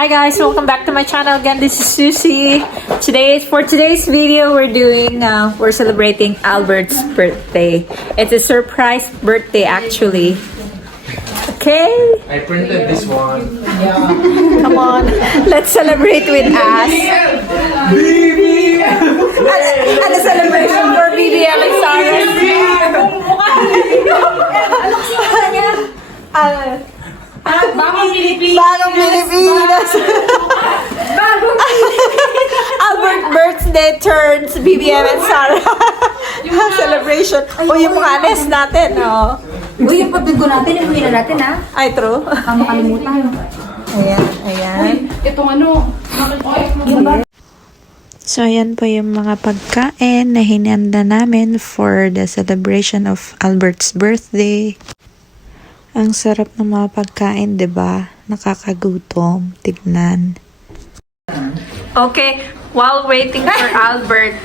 Hi guys, welcome back to my channel again. This is Susie. For today's video, we're celebrating Albert's birthday. It's a surprise birthday actually. Okay, I printed this one. come on, let's celebrate with us. And a celebration for BBM and Sarah. Bagong Pilipinas. Bagong Pilipinas. Albert birthday turns BBM and Sarah. Celebration. O yung mga anes natin, oh. Uy, yung pagbigo natin, iuwi na natin, ha? Ay, true. Baka makalimutan. Ayan, ayan. Itong ano, yung ba? So, ayan po yung mga pagkain na hinanda namin for the celebration of Albert's birthday. Ang sarap ng mga pagkain, 'di ba? Nakakagutom, tignan. Okay, while waiting for Albert,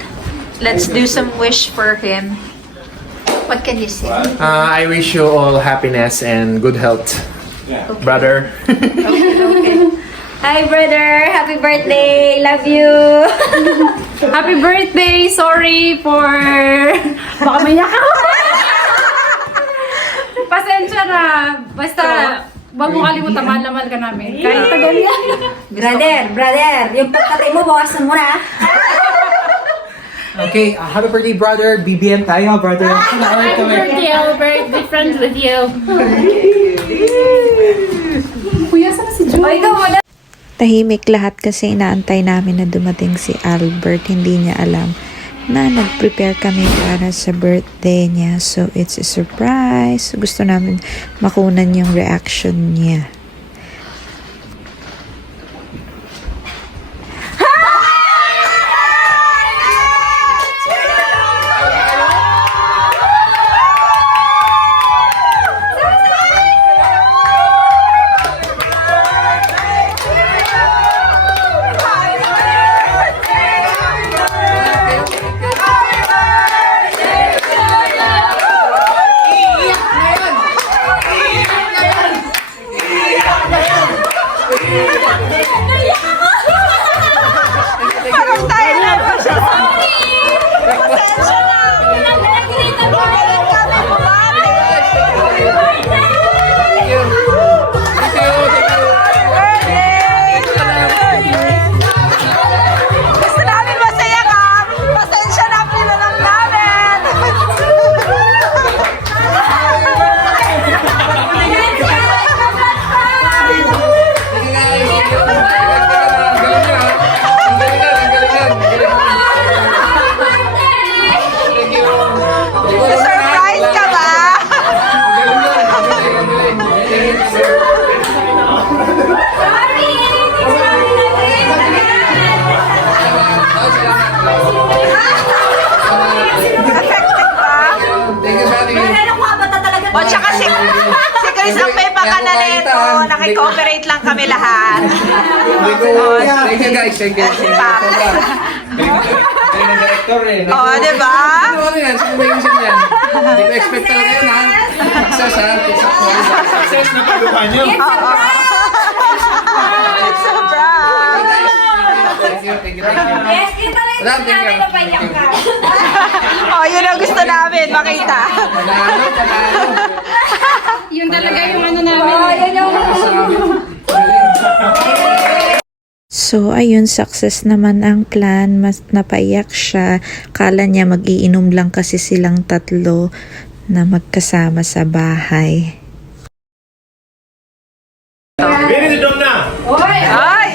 let's do some wish for him. What can you say? I wish you all happiness and good health, brother. Okay. Hi, brother! Happy birthday! Love you! Happy birthday! Sorry for... Baka may ako! Pasensya na. Basta, wag mo kalimutan, mahal na mahal ka namin. Kahit tagal yan. Brother! Yung pagkatay mo, bawasan mo na. Okay, happy birthday, brother. BBM tayo, brother. Happy birthday, Albert. Be friends with you. Kuya, sana si Joe? O, ikaw muna. Tahimik lahat kasi inaantay namin na dumating si Albert. Hindi niya alam na nag-prepare kami para sa birthday niya. So, it's a surprise. Gusto namin makunan yung reaction niya. O, tsaka si Chris ang may pakana nito. Nakikooperate lang kami lahat. Thank you, guys. Thank you. O, diba? Ano yan? Sino may isip yan? Hindi ko expect talaga yan, ha? Success, ha? Success na pagkuha niyo. It's so proud. Thank you. Yes, ito rin Madam, gusto thank namin you. mapayak ka. O, yun ang gusto namin makita. Yun talaga yung ano namin. Oh, yun yung... So, ayun, success naman ang plan. Mas napaiyak siya. Kala niya mag-iinom lang kasi silang tatlo na magkasama sa bahay. Ay!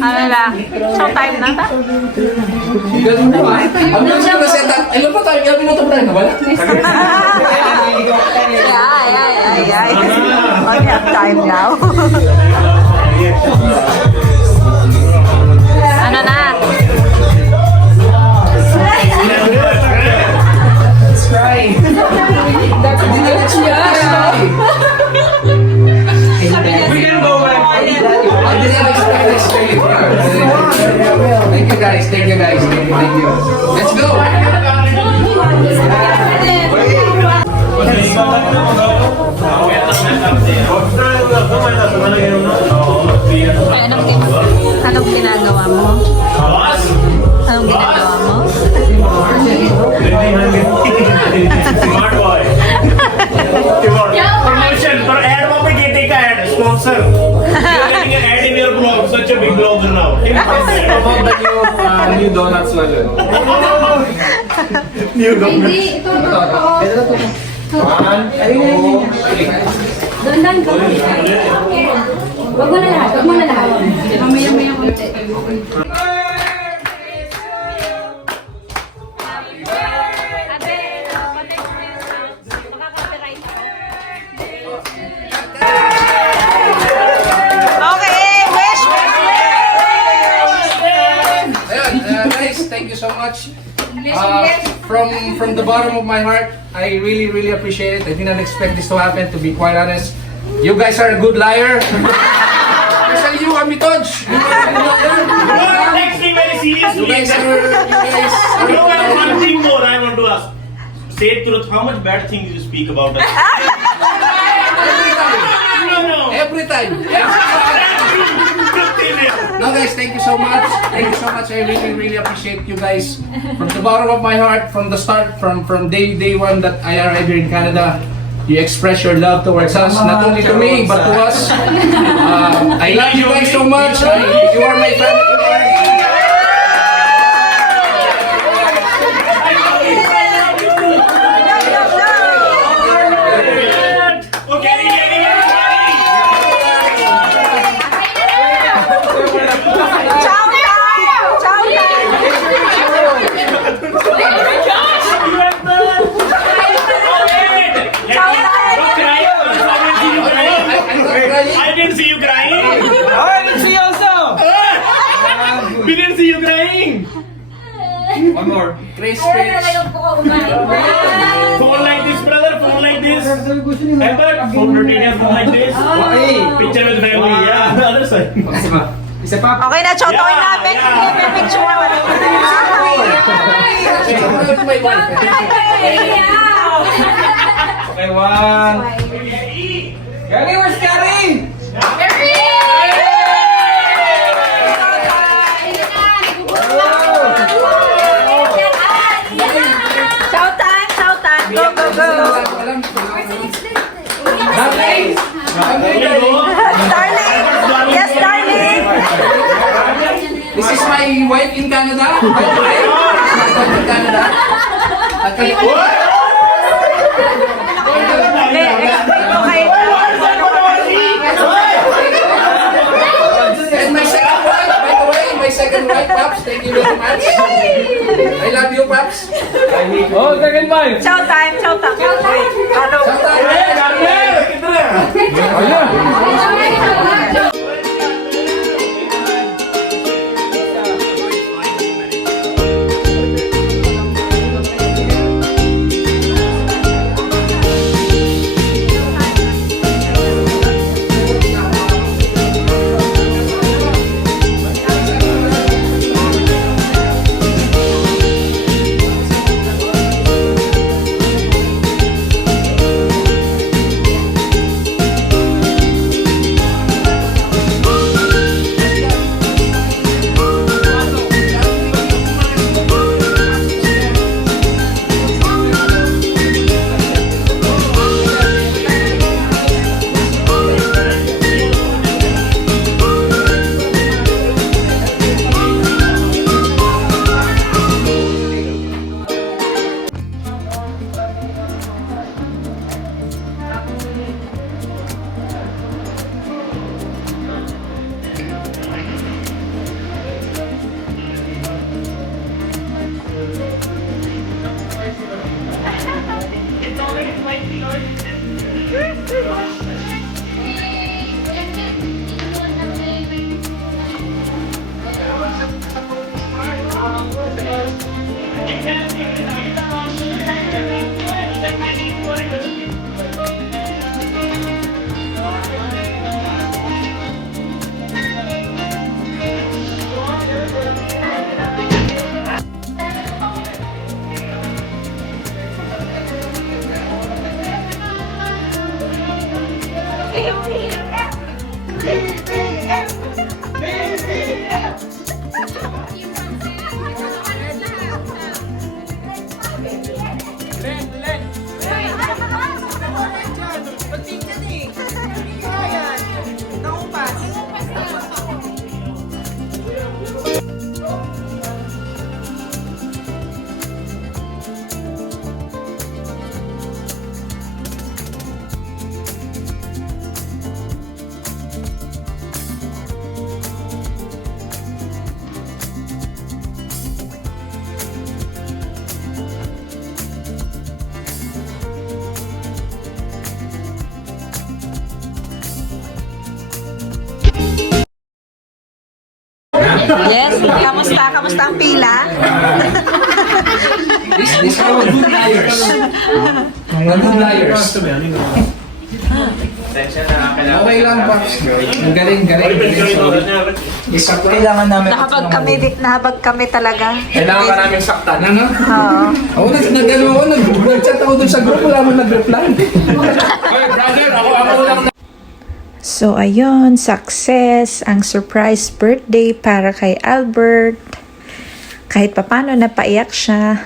Ano lang? Showtime na ta? Ganun na ba? Ang ganda siya kasi, ilan pa tayo? Ilang minuto pa tayo nawala? Ay. We have time now. Ano na? Thank you guys. Let's go. getting an ad in your blog, such a big blogger now. About the new donuts well. New donuts. Hindi, ito. One, two, three. Dandan ka. Wag mo na lahat. Wag mo na lahat. Mamaya-maya konti. Ayun, guys, thank you so much. From the bottom of my heart, I really appreciate it. I did not expect this to happen, to be quite honest. You guys are a good liar. Especially you, Amitoj. Next thing very seriously. You guys are You know what? One thing more I want to ask. Say truth. How much bad things you speak about us? No. every time. No guys, thank you so much. Thank you so much. I really appreciate you guys. From the bottom of my heart, from the start, from day one that I arrived here in Canada, you express your love towards us, not only to me, but to us. I love you guys so much. You are my family. I didn't see you crying. I didn't see you also. We didn't see you crying. One more. Grace, Phone like this, brother. Phone like this. Ever? Phone routine. Phone like this. Picture with family. Yeah. The other side. Okay na, chotoy natin. Picture naman. Okay, one. Gary, where's Gary? Shout time. Go. Darling! Darling. Yes, darling. This is my wife in Canada. My wife in Canada. And my second wife, by the way, my second wife, Paps. Thank you very much. I love you, Paps. Oh, second wife. Shout time. Yes, kamusta? Kamusta ang pila? These are mga good liars. Mga good liars. Okay lang, Pops. Ang galing. Kailangan namin. Nahabag kami talaga. Kailangan ka namin saktan, ano? Oo. Ako nag-chat ako dun sa group, wala mo nag-reply. Okay, brother, ako lang. So, ayun, success ang surprise birthday para kay Albert. Kahit papano napaiyak siya.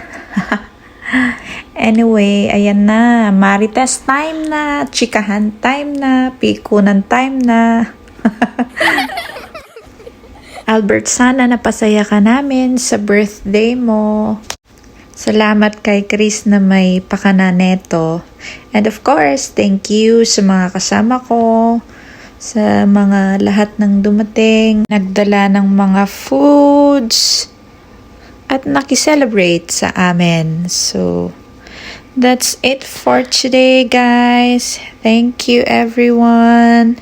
Anyway, ayan na. Marites time na. Chikahan time na. Pikunan time na. Albert, sana napasaya ka namin sa birthday mo. Salamat kay Chris na may pakana neto. And of course, thank you sa mga kasama ko. Sa mga lahat ng dumating, nagdala ng mga foods, at nakiselebrate sa amin. So, that's it for today, guys. Thank you, everyone.